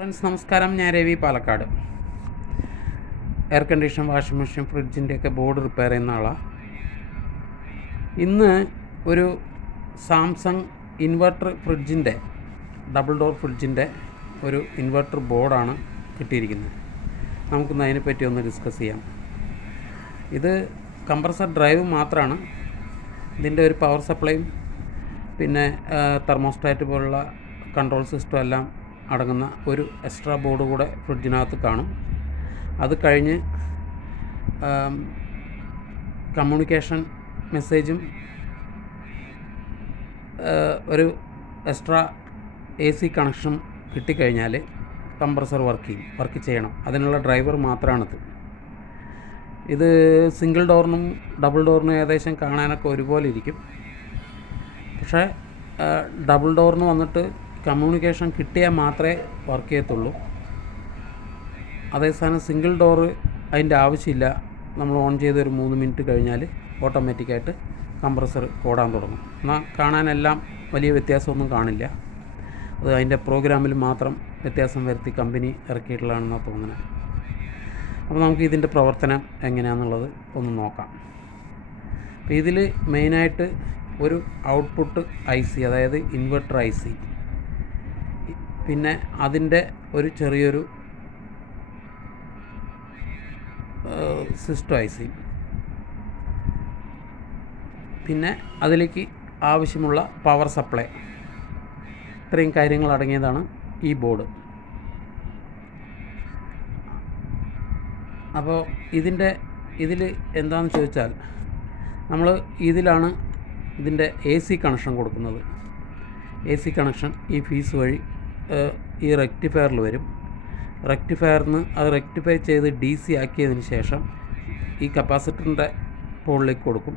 Friends നമസ്കാരം, ഞാൻ Ravi Palakkad. Air condition, washing machine, ഫ്രിഡ്ജിൻ്റെയൊക്കെ ബോർഡ് റിപ്പയർ ചെയ്യുന്ന ആളാണ്. ഇന്ന് ഒരു സാംസങ് ഇൻവെർട്ടർ ഫ്രിഡ്ജിൻ്റെ, ഡബിൾ ഡോർ ഫ്രിഡ്ജിൻ്റെ ഒരു ഇൻവെർട്ടർ ബോർഡാണ് കിട്ടിയിരിക്കുന്നത്. നമുക്കൊന്ന് അതിനെപ്പറ്റി ഒന്ന് ഡിസ്കസ് ചെയ്യാം. ഇത് കംപ്രസർ ഡ്രൈവ് മാത്രമാണ്. ഇതിൻ്റെ ഒരു പവർ സപ്ലൈയും പിന്നെ തെർമോസ്റ്റാറ്റ് പോലുള്ള കൺട്രോൾ സിസ്റ്റം എല്ലാം അടങ്ങുന്ന ഒരു എക്സ്ട്രാ ബോർഡ് കൂടെ ഫ്രിഡ്ജിനകത്ത് കാണും. അത് കഴിഞ്ഞ് കമ്മ്യൂണിക്കേഷൻ മെസ്സേജും ഒരു എക്സ്ട്രാ AC കണക്ഷൻ കിട്ടിക്കഴിഞ്ഞാൽ കംപ്രസർ വർക്ക് ചെയ്യണം. അതിനുള്ള ഡ്രൈവർ മാത്രമാണിത്. ഇത് സിംഗിൾ ഡോറിനും ഡബിൾ ഡോറിനും ഏകദേശം കാണാനൊക്കെ ഒരുപോലെ ഇരിക്കും. പക്ഷേ ഡബിൾ ഡോറിന് വന്നിട്ട് കമ്മ്യൂണിക്കേഷൻ കിട്ടിയാൽ മാത്രമേ വർക്ക് ചെയ്യത്തുള്ളൂ. അതേസമയം സിംഗിൾ ഡോറ് അതിൻ്റെ ആവശ്യമില്ല. നമ്മൾ ഓൺ ചെയ്ത് ഒരു 3 മിനിറ്റ് കഴിഞ്ഞാൽ ഓട്ടോമാറ്റിക്കായിട്ട് കംപ്രസർ ഓടാൻ തുടങ്ങും. എന്നാൽ കാണാനെല്ലാം വലിയ വ്യത്യാസമൊന്നും കാണില്ല. അത് അതിൻ്റെ പ്രോഗ്രാമിൽ മാത്രം വ്യത്യാസം വരുത്തി കമ്പനി ഇറക്കിയിട്ടുള്ളതാണെന്നാണ് തോന്നുന്നത്. അപ്പോൾ നമുക്ക് ഇതിൻ്റെ പ്രവർത്തനം എങ്ങനെയാണെന്നുള്ളത് ഒന്ന് നോക്കാം. അപ്പോൾ ഇതിൽ മെയിനായിട്ട് ഒരു ഔട്ട്പുട്ട് IC, അതായത് ഇൻവെർട്ടർ IC, പിന്നെ അതിൻ്റെ ഒരു ചെറിയൊരു സിസ്റ്റം IC, പിന്നെ അതിലേക്ക് ആവശ്യമുള്ള പവർ സപ്ലൈ, ഇത്രയും കാര്യങ്ങൾ അടങ്ങിയതാണ് ഈ ബോർഡ്. അപ്പോൾ ഇതിൽ എന്താണെന്ന് ചോദിച്ചാൽ, നമ്മൾ ഇതിലാണ് ഇതിൻ്റെ AC കണക്ഷൻ കൊടുക്കുന്നത്. AC കണക്ഷൻ ഈ ഫീസ് വഴി ഈ റെക്ടിഫയറിൽ വരും. റെക്ടിഫയറിന് അത് റെക്ടിഫൈ ചെയ്ത് DC ആക്കിയതിന് ശേഷം ഈ കപ്പാസിറ്ററിൻ്റെ പോളിലേക്ക് കൊടുക്കും.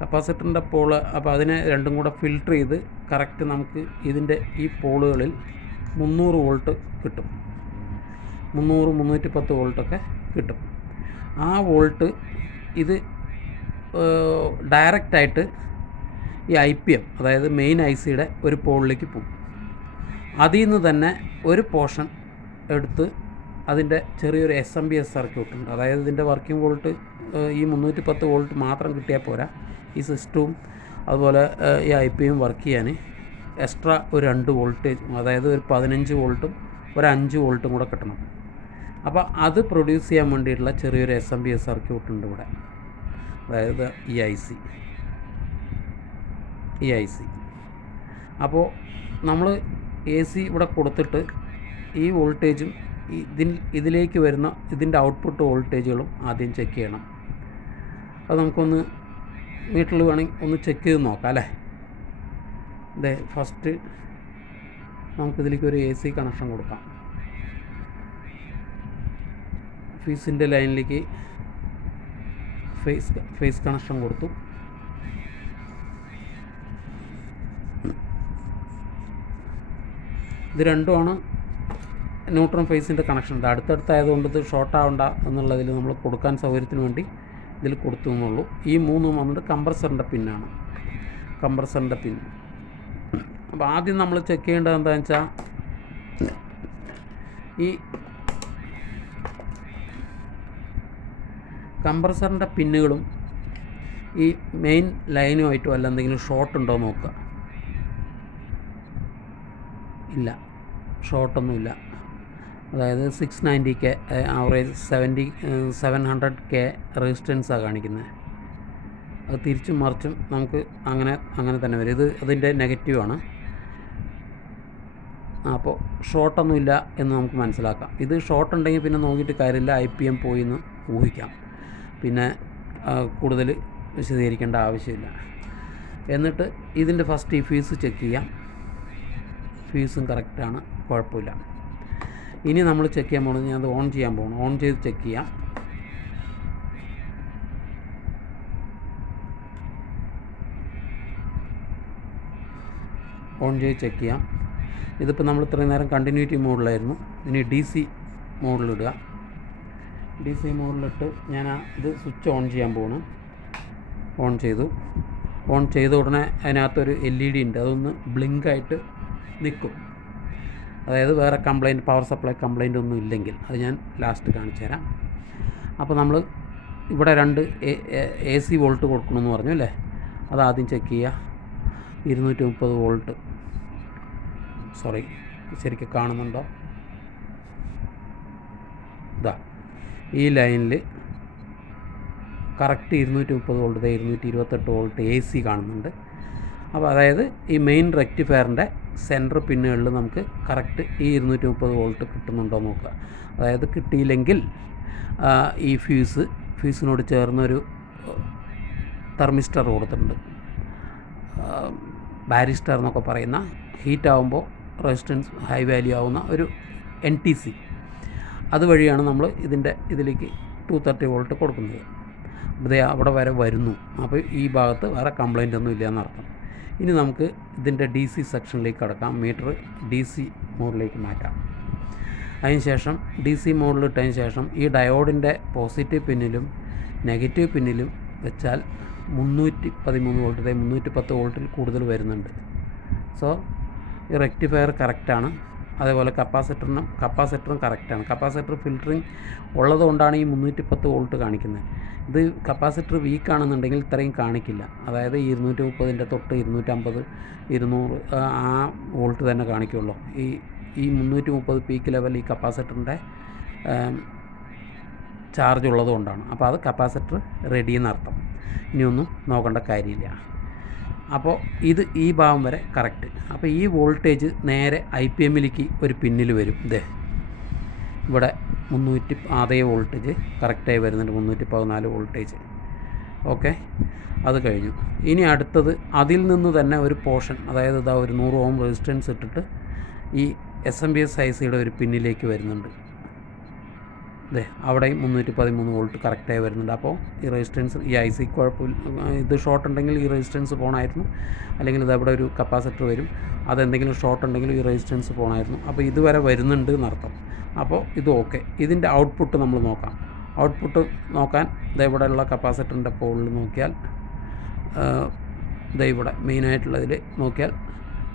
കപ്പാസിറ്ററിൻ്റെ പോള്, അപ്പോൾ അതിനെ രണ്ടും കൂടെ ഫിൽട്ടർ ചെയ്ത് കറക്റ്റ് നമുക്ക് ഇതിൻ്റെ ഈ പോളുകളിൽ 300 വോൾട്ട് കിട്ടും. 310 വോൾട്ടൊക്കെ കിട്ടും. ആ വോൾട്ട് ഇത് ഡയറക്റ്റായിട്ട് ഈ IPM, അതായത് മെയിൻ ICയുടെ ഒരു പോളിലേക്ക് പോകും. അതിൽ നിന്ന് തന്നെ ഒരു പോർഷൻ എടുത്ത് അതിൻ്റെ ചെറിയൊരു SMPS സർക്യൂട്ട് ഉണ്ട്. അതായത് ഇതിൻ്റെ വർക്കിംഗ് വോൾട്ട് ഈ 310 വോൾട്ട് മാത്രം കിട്ടിയാൽ പോരാ. ഈ സിസ്റ്റവും അതുപോലെ ഈ IPM വർക്ക് ചെയ്യാൻ എക്സ്ട്രാ ഒരു 2 വോൾട്ടേജ്, അതായത് ഒരു 15 വോൾട്ടും ഒരു 5 വോൾട്ടും കൂടെ കിട്ടണം. അപ്പോൾ അത് പ്രൊഡ്യൂസ് ചെയ്യാൻ വേണ്ടിയിട്ടുള്ള ചെറിയൊരു SMPS സർക്യൂട്ട് ഉണ്ട് ഇവിടെ. അതായത് ഈ IC. അപ്പോൾ നമ്മൾ AC ഇവിടെ കൊടുത്തിട്ട് ഈ വോൾട്ടേജും ഇതിലേക്ക് വരുന്ന ഇതിൻ്റെ ഔട്ട്പുട്ട് വോൾട്ടേജുകളും ആദ്യം ചെക്ക് ചെയ്യണം. അത് നമുക്കൊന്ന് മീറ്ററിൽ വേണമെങ്കിൽ ഒന്ന് ചെക്ക് ചെയ്ത് നോക്കാം അല്ലേ. അതെ, ഫസ്റ്റ് നമുക്കിതിലേക്ക് ഒരു AC കണക്ഷൻ കൊടുക്കാം. ഫീസിൻ്റെ ലൈനിലേക്ക് ഫേസ് കണക്ഷൻ കൊടുത്തു. ഇത് രണ്ടുമാണ് ന്യൂട്രൽ ഫേസിൻ്റെ കണക്ഷൻ. ഇത് അടുത്തടുത്തായതുകൊണ്ട് ഇത് ഷോർട്ട് ആവണ്ട എന്നുള്ളതിൽ നമ്മൾ കൊടുക്കാൻ സൗകര്യത്തിന് വേണ്ടി ഇതിൽ കൊടുത്തു എന്നുള്ളൂ. ഈ 3 വന്നിട്ട് കംപ്രസറിൻ്റെ പിന്നാണ്. കംപ്രസറിൻ്റെ പിൻ. അപ്പോൾ ആദ്യം നമ്മൾ ചെക്ക് ചെയ്യേണ്ടത് എന്താണെന്ന് വെച്ചാൽ, ഈ കംപ്രസറിൻ്റെ പിന്നുകളും ഈ മെയിൻ ലൈനുമായിട്ടും അല്ല എന്തെങ്കിലും ഷോർട്ട് ഉണ്ടോ നോക്കുക. ഇല്ല, ഷോർട്ടൊന്നുമില്ല. അതായത് 690K ആവറേജ് 700K റെസിസ്റ്റൻസാണ് കാണിക്കുന്നത്. അത് തിരിച്ചും മറിച്ചും നമുക്ക് അങ്ങനെ തന്നെ വരും. ഇത് അതിൻ്റെ നെഗറ്റീവാണ്. അപ്പോൾ ഷോർട്ടൊന്നുമില്ല എന്ന് നമുക്ക് മനസ്സിലാക്കാം. ഇത് ഷോർട്ട് ഉണ്ടെങ്കിൽ പിന്നെ നോക്കിയിട്ട് കാര്യമില്ല, IPM പോയി എന്ന് ഊഹിക്കാം. പിന്നെ കൂടുതൽ വിശദീകരിക്കേണ്ട ആവശ്യമില്ല. എന്നിട്ട് ഇതിൻ്റെ ഫസ്റ്റ് ഈ ഫീസ് ചെക്ക് ചെയ്യാം. ഫീസും കറക്റ്റാണ്, കുഴപ്പമില്ല. ഇനി നമ്മൾ ചെക്ക് ചെയ്യാൻ പോകുന്നത്, ഞാൻ അത് ഓൺ ചെയ്യാൻ പോകണം. ഓൺ ചെയ്ത് ചെക്ക് ചെയ്യാം. ഓൺ ചെയ്ത് ചെക്ക് ചെയ്യാം. ഇതിപ്പോൾ നമ്മൾ ഇത്രയും നേരം കണ്ടിന്യൂറ്റി മോഡിലായിരുന്നു. ഇനി DC മോഡിലിടുക. DC മോഡിലിട്ട് ഞാൻ ഇത് സ്വിച്ച് ഓൺ ചെയ്യാൻ പോകണം. ഓൺ ചെയ്ത ഉടനെ അതിനകത്തൊരു LED ഉണ്ട്. അതൊന്ന് ബ്ലിങ്കായിട്ട് നിൽക്കും. അതായത് വേറെ കംപ്ലയിൻറ്റ്, പവർ സപ്ലൈ കംപ്ലയിൻ്റ് ഒന്നും ഇല്ലെങ്കിൽ. അത് ഞാൻ ലാസ്റ്റ് കാണിച്ചു തരാം. അപ്പോൾ നമ്മൾ ഇവിടെ 2 AC വോൾട്ട് കൊടുക്കണമെന്ന് പറഞ്ഞു അല്ലേ. അത് ആദ്യം ചെക്ക് ചെയ്യുക. 230 വോൾട്ട്, സോറി, ശരിക്കും കാണുന്നുണ്ടോ? ഇതാ ഈ ലൈനിൽ കറക്റ്റ് 230 വോൾട്ട്, 228 വോൾട്ട് AC കാണുന്നുണ്ട്. അപ്പോൾ അതായത് ഈ മെയിൻ റെക്റ്റിഫയറിൻ്റെ സെൻറ്റർ പിന്നുകളിൽ നമുക്ക് കറക്റ്റ് ഈ 230 വോൾട്ട് കിട്ടുന്നുണ്ടോ നോക്കുക. അതായത് കിട്ടിയില്ലെങ്കിൽ ഈ ഫ്യൂസിനോട് ചേർന്നൊരു തെർമിസ്റ്റർ കൊടുത്തിട്ടുണ്ട്. ബാരിസ്റ്റർ എന്നൊക്കെ പറയുന്ന, ഹീറ്റ് ആകുമ്പോൾ റെസിസ്റ്റൻസ് ഹൈ വാല്യൂ ആവുന്ന ഒരു NTC, അതുവഴിയാണ് നമ്മൾ ഇതിലേക്ക് 230 വോൾട്ട് കൊടുക്കുന്നത്. ഇത് അവിടെ വരെ വരുന്നു. അപ്പോൾ ഈ ഭാഗത്ത് വേറെ കംപ്ലയിൻ്റ് ഒന്നും ഇല്ല എന്നർത്ഥം. ഇനി നമുക്ക് ഇതിൻ്റെ DC സെക്ഷനിലേക്ക് കടക്കാം. മീറ്റർ DC മോഡിലേക്ക് മാറ്റാം. അതിനുശേഷം DC മോഡിലിട്ടതിന് ശേഷം ഈ ഡയോഡിൻ്റെ പോസിറ്റീവ് പിന്നിലും നെഗറ്റീവ് പിന്നിലും വെച്ചാൽ 313 വോൾട്ട്, 310 വോൾട്ടിൽ കൂടുതൽ വരുന്നുണ്ട്. സോ ഈ റെക്റ്റിഫയർ കറക്റ്റാണ്. അതേപോലെ കപ്പാസിറ്ററും കറക്റ്റാണ്. കപ്പാസിറ്റർ ഫിൽറ്ററിങ് ഉള്ളതുകൊണ്ടാണ് ഈ 310 വോൾട്ട് കാണിക്കുന്നത്. ഇത് കപ്പാസിറ്റർ വീക്കാണെന്നുണ്ടെങ്കിൽ ഇത്രയും കാണിക്കില്ല. അതായത് 230ൻ്റെ തൊട്ട് 250, 200 ആ വോൾട്ട് തന്നെ കാണിക്കുള്ളൂ. ഈ 330 പീക്ക് ലെവൽ ഈ കപ്പാസിറ്ററിൻ്റെ ചാർജ് ഉള്ളതുകൊണ്ടാണ്. അപ്പോൾ അത് കപ്പാസിറ്റർ റെഡി എന്നർത്ഥം. ഇനിയൊന്നും നോക്കേണ്ട കാര്യമില്ല. അപ്പോൾ ഈ ഭാഗം വരെ കറക്റ്റ്. അപ്പോൾ ഈ വോൾട്ടേജ് നേരെ IPMലേക്ക് ഒരു പിന്നിൽ വരും. ഇവിടെ 300 അതേ വോൾട്ടേജ് കറക്റ്റായി വരുന്നുണ്ട്, 314 വോൾട്ടേജ്. ഓക്കെ, അത് കഴിഞ്ഞു. ഇനി അടുത്തത് അതിൽ നിന്ന് തന്നെ ഒരു പോർഷൻ, അതായത് ഇതാ ഒരു 100 ഓം റെസിസ്റ്റൻസ് ഇട്ടിട്ട് ഈ SMPS ICയുടെ ഒരു പിന്നിലേക്ക് വരുന്നുണ്ട്. അവിടെയും 313 വോൾട്ട് കറക്റ്റായി വരുന്നുണ്ട്. അപ്പോൾ ഈ റെസിസ്റ്റൻസ്, ഈ IC കുഴപ്പമില്ല. ഇത് ഷോർട്ട് ഉണ്ടെങ്കിൽ ഈ റെസിസ്റ്റൻസ് പോകണമായിരുന്നു, അല്ലെങ്കിൽ ഇതവിടെ ഒരു കപ്പാസിറ്റർ വരും. അതെന്തെങ്കിലും ഷോർട്ട് ഉണ്ടെങ്കിൽ ഈ റെസിസ്റ്റൻസ് പോകണമായിരുന്നു. അപ്പോൾ ഇതുവരെ വരുന്നുണ്ട് എന്നർത്ഥം. അപ്പോൾ ഇത് ഓക്കെ. ഇതിൻ്റെ ഔട്ട്പുട്ട് നമ്മൾ നോക്കാം. ഔട്ട്പുട്ട് നോക്കാൻ ഇവിടെയുള്ള കപ്പാസിറ്ററിൻ്റെ പോളിൽ നോക്കിയാൽ, ഇവിടെ മെയിനായിട്ടുള്ളതിൽ നോക്കിയാൽ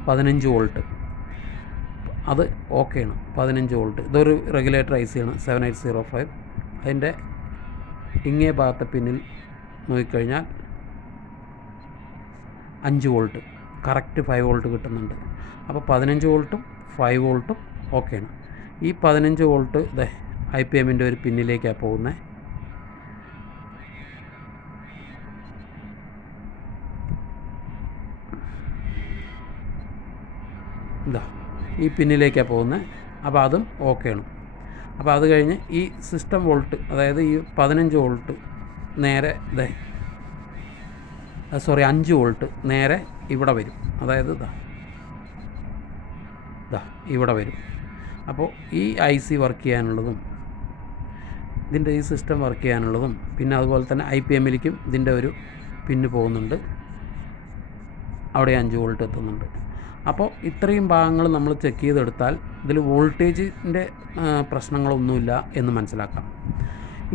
15 വോൾട്ട്, അത് ഓക്കെയാണ്. 15 വോൾട്ട്. ഇതൊരു റെഗുലേറ്റർ IC ആണ്, 7805. അതിൻ്റെ ഇങ്ങേ ഭാഗത്തെ പിന്നിൽ നോക്കിക്കഴിഞ്ഞാൽ 5 വോൾട്ട്, കറക്റ്റ് 5 വോൾട്ട് കിട്ടുന്നുണ്ട്. അപ്പോൾ 15 വോൾട്ടും 5 വോൾട്ടും ഓക്കെയാണ്. ഈ 15 വോൾട്ട് IPMൻ്റെ ഒരു പിന്നിലേക്കാണ് പോകുന്നത്. ഈ പിന്നിലേക്കാണ് പോകുന്നത്. അപ്പോൾ അതും ഓക്കെയാണ്. അപ്പോൾ അത് കഴിഞ്ഞ് ഈ സിസ്റ്റം വോൾട്ട്, അതായത് ഈ 15 വോൾട്ട് നേരെ 5 വോൾട്ട് നേരെ ഇവിടെ വരും. അതായത് ഇവിടെ വരും. അപ്പോൾ ഈ IC വർക്ക് ചെയ്യാനുള്ളതും ഇതിൻ്റെ ഈ സിസ്റ്റം വർക്ക് ചെയ്യാനുള്ളതും, പിന്നെ അതുപോലെ തന്നെ IPMലേക്കും ഇതിൻ്റെ ഒരു പിന്ന് പോകുന്നുണ്ട്. അവിടെ 5 വോൾട്ട് എത്തുന്നുണ്ട്. അപ്പോൾ ഇത്രയും ഭാഗങ്ങൾ നമ്മൾ ചെക്ക് ചെയ്തെടുത്താൽ ഇതിൽ വോൾട്ടേജിൻ്റെ പ്രശ്നങ്ങളൊന്നുമില്ല എന്ന് മനസ്സിലാക്കാം.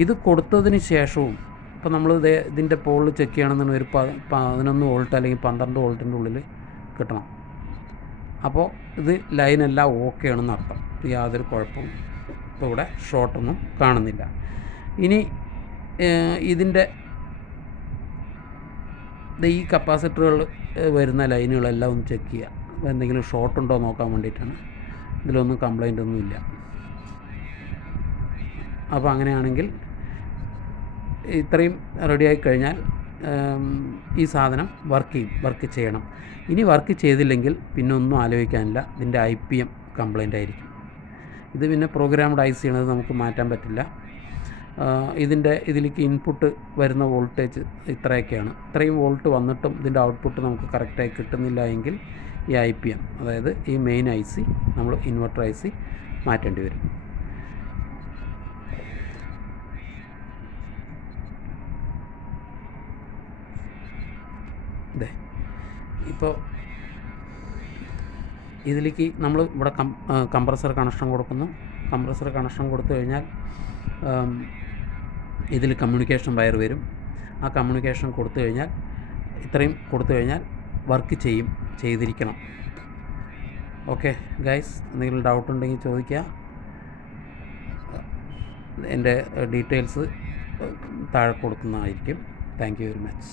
ഇത് കൊടുത്തതിന് ശേഷവും ഇപ്പോൾ നമ്മൾ ഇതിൻ്റെ പോളിൽ ചെക്ക് ചെയ്യണമെന്നുണ്ടെങ്കിൽ ഒരു 11 വോൾട്ട് അല്ലെങ്കിൽ 12 വോൾട്ടിൻ്റെ ഉള്ളിൽ കിട്ടണം. അപ്പോൾ ഇത് ലൈനെല്ലാം ഓക്കെ ആണെന്ന് അർത്ഥം. യാതൊരു കുഴപ്പവും ഇപ്പോൾ ഇവിടെ ഷോർട്ടൊന്നും കാണുന്നില്ല. ഇനി ഇതിൻ്റെ ഈ കപ്പാസിറ്ററുകൾ വരുന്ന ലൈനുകളെല്ലാം ഒന്ന് ചെക്ക് ചെയ്യുക. എന്തെങ്കിലും ഷോർട്ട് ഉണ്ടോ നോക്കാൻ വേണ്ടിയിട്ടാണ്. ഇതിലൊന്നും കംപ്ലൈൻ്റ് ഒന്നുമില്ല. അപ്പോൾ അങ്ങനെയാണെങ്കിൽ ഇത്രയും റെഡിയായി കഴിഞ്ഞാൽ ഈ സാധനം വർക്ക് ചെയ്യണം. ഇനി വർക്ക് ചെയ്തില്ലെങ്കിൽ പിന്നെ ഒന്നും ആലോചിക്കാനില്ല, ഇതിൻ്റെ IPM കംപ്ലൈൻ്റ് ആയിരിക്കും. ഇത് പിന്നെ പ്രോഗ്രാംഡ് IC ആണത്, നമുക്ക് മാറ്റാൻ പറ്റില്ല. ഇതിലേക്ക് ഇൻപുട്ട് വരുന്ന വോൾട്ടേജ് ഇത്രയൊക്കെയാണ്. ഇത്രയും വോൾട്ട് വന്നിട്ടും ഇതിൻ്റെ ഔട്ട്പുട്ട് നമുക്ക് കറക്റ്റായി കിട്ടുന്നില്ല എങ്കിൽ ഈ IPM, അതായത് ഈ മെയിൻ IC നമ്മൾ ഇൻവെർട്ടർ IC മാറ്റേണ്ടി വരും. ഇപ്പോൾ ഇതിലേക്ക് നമ്മൾ ഇവിടെ കംപ്രസർ കണക്ഷൻ കൊടുക്കുന്നു. കംപ്രസർ കണക്ഷൻ കൊടുത്തു കഴിഞ്ഞാൽ ഇതിൽ കമ്മ്യൂണിക്കേഷൻ വയർ വരും. ആ കമ്മ്യൂണിക്കേഷൻ കൊടുത്തു കഴിഞ്ഞാൽ, ഇത്രയും കൊടുത്തു കഴിഞ്ഞാൽ വർക്ക് ചെയ്തിരിക്കണം. ഓക്കെ ഗൈസ്, എന്തെങ്കിലും ഡൗട്ട് ഉണ്ടെങ്കിൽ ചോദിക്കുക. എൻ്റെ ഡീറ്റെയിൽസ് താഴെ കൊടുക്കുന്നതായിരിക്കും. Thank you very much.